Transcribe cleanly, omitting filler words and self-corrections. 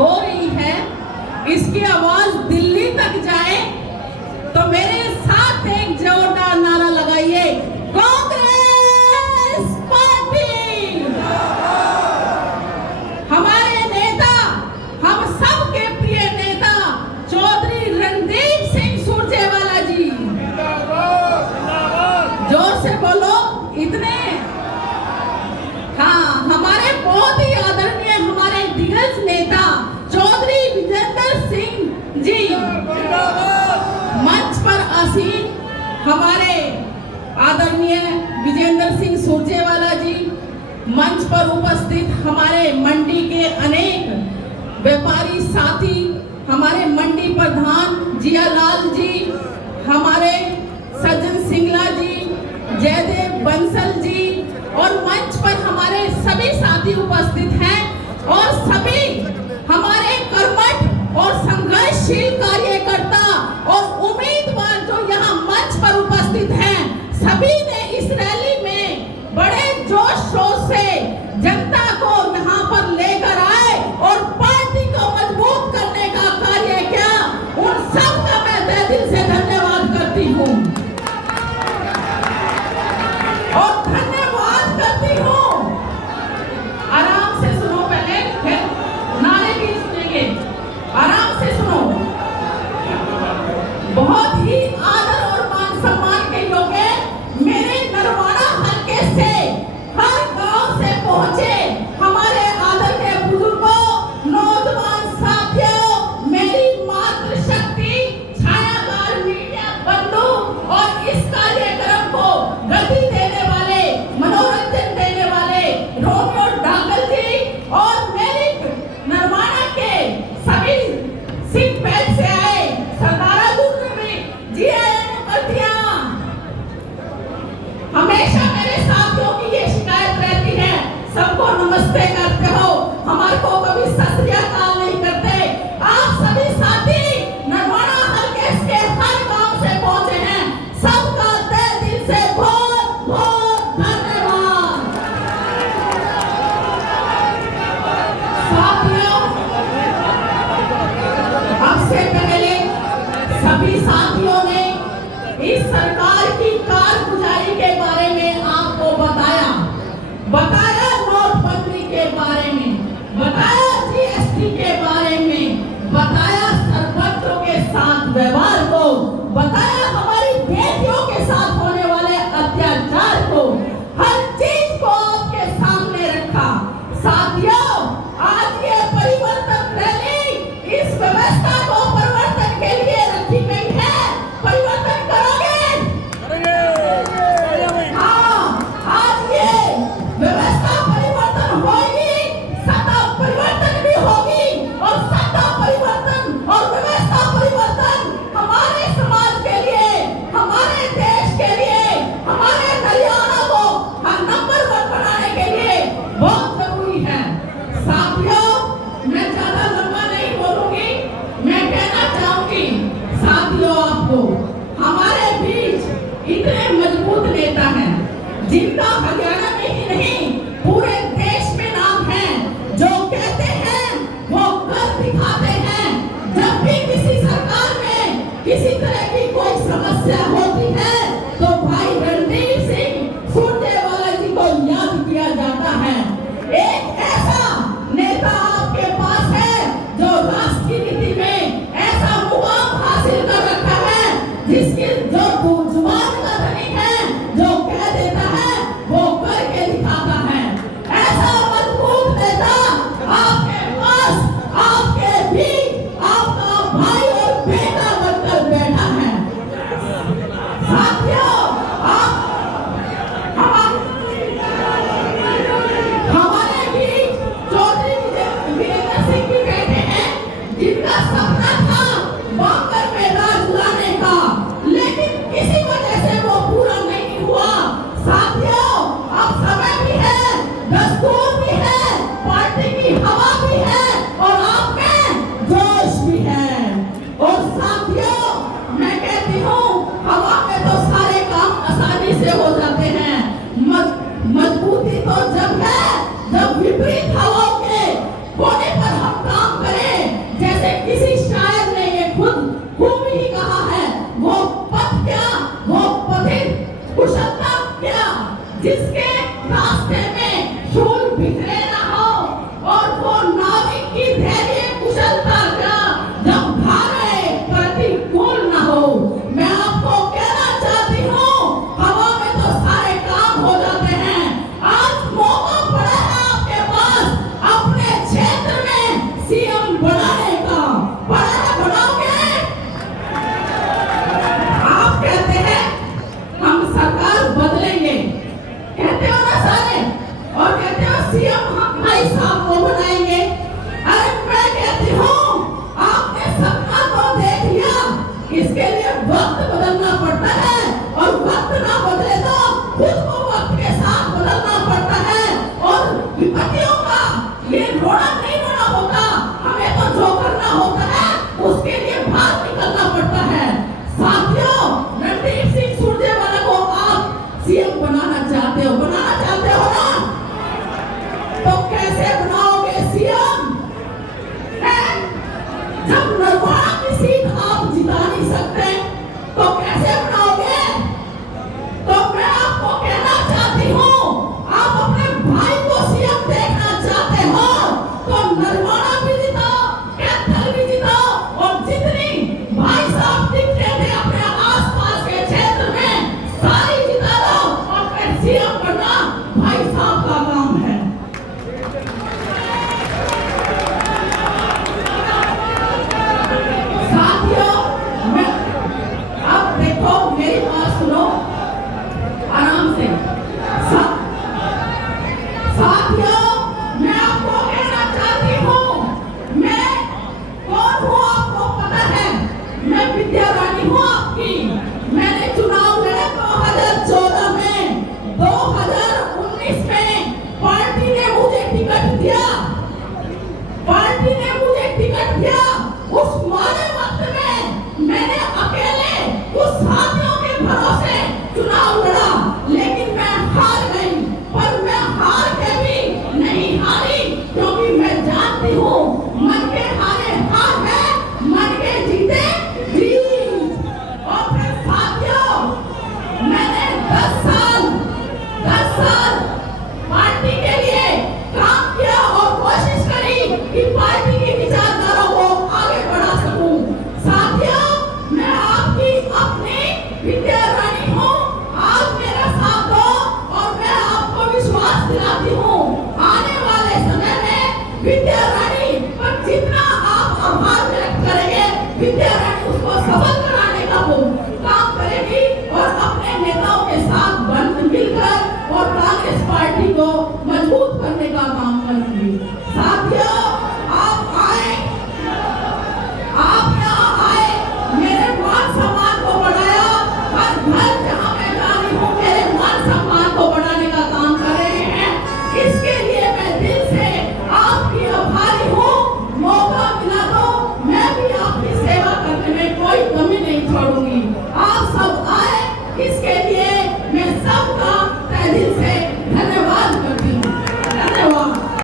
हो रही है, इसकी आवाज दिल्ली तक जाए, तो मेरे साथ एक जोरदार नारा लगाइए, कांग्रेस पार्टी। हमारे नेता, हम सबके प्रिय नेता चौधरी रणदीप सिंह सुरजेवाला जी, जोर से बोलो इतने। हाँ, हमारे बहुत ही आदरणीय हमारे दिग्गज नेता चौधरी विजेंद्र सिंह जी मंच पर आसीन, हमारे आदरणीय विजेंद्र सिंह सुरजेवाला जी मंच पर उपस्थित, हमारे मंडी के अनेक व्यापारी साथी, हमारे मंडी प्रधान जियालाल जी, हमारे सज्जन सिंगला जी, जयदेव बंसल जी, और मंच पर हमारे सभी साथी उपस्थित हैं, और सभी हमारे कर्मठ और संघर्षशील कार्यकर्ता और उम्मीदवार जो यहाँ मंच पर उपस्थित हैं, सभी ने इस रैली में बड़े जोश शोर से जनता को यहाँ पर लेकर आए और पार्टी को मजबूत करने का कार्य किया। उन सब का मैं तहे दिल से धन्यवाद करती हूँ और धन्यवाद करती हूँ। आराम से सुनो, पहले फिर नारे भी सुनेंगे, आराम से सुनो। बहुत ही आदर और मान सम्मान के योग्य मेरे नरवाड़ा हल्के से हर गांव से पहुंचे हमारे आदरणीय बुजुर्गों, नौजवान साथियों, मेरी मातृशक्ति, छायाकार मीडिया बंधु और इस कार्यक्रम को गति देने वाले, मनोरंजन देने वाले रोमियो डाकल जी, और मेरी नरवाड़ा के सभी सिख पैद से आए सरदारा जी हमेशा मेरे साथियों की ये शिकायत रहती है, सबको नमस्ते करते हो, हमारे को कभी सत श्री अकाल नहीं करते। आप सभी साथी नरवाड़ा हल्के के हर गांव से पहुंचे हैं, सबका तहे दिल से बहुत बहुत धन्यवाद। साथियों, अब से पहले सभी साथियों ने इस सरकार की कारगुजारी के बारे में आपको बताया नोटबंदी के बारे में, बताया जीएसटी के बारे में, बताया सरपंचों के साथ व्यवहार को, बताया हमारी बेटियों के साथ होने वाले अत्याचार को, हर चीज को आपके सामने रखा। साथियों, आज ये परिवर्तन रैली इस व्यवस्था को परिवर्तन के लिए रखी गई है। परिवर्तन करोगे? हाँ, आज ये व्यवस्था परिवर्तन होगी, सत्ता परिवर्तन भी होगी, और सत्ता परिवर्तन और व्यवस्था परिवर्तन हमारे समाज के लिए, हमारे देश के लिए, हमारे हरियाणा को नंबर 1 बनाने के लिए बहुत जरूरी है। साथियों, दिलाती हूँ, मन के हारे हार है, मन के जीते जीत। और फिर साथियों, मैंने 10 साल पार्टी के लिए काम किया और कोशिश करी कि पार्टी की विचारधारा को आगे बढ़ा सकूं। साथियों, मैं आपकी अपनी विद्या रानी हूँ, आप मेरा साथ दो और मैं आपको विश्वास दिलाती हूँ, आने वाले समय में विद्या रानी पर जितना आप आभार व्यक्त करेंगे, विद्या रानी उसको सफल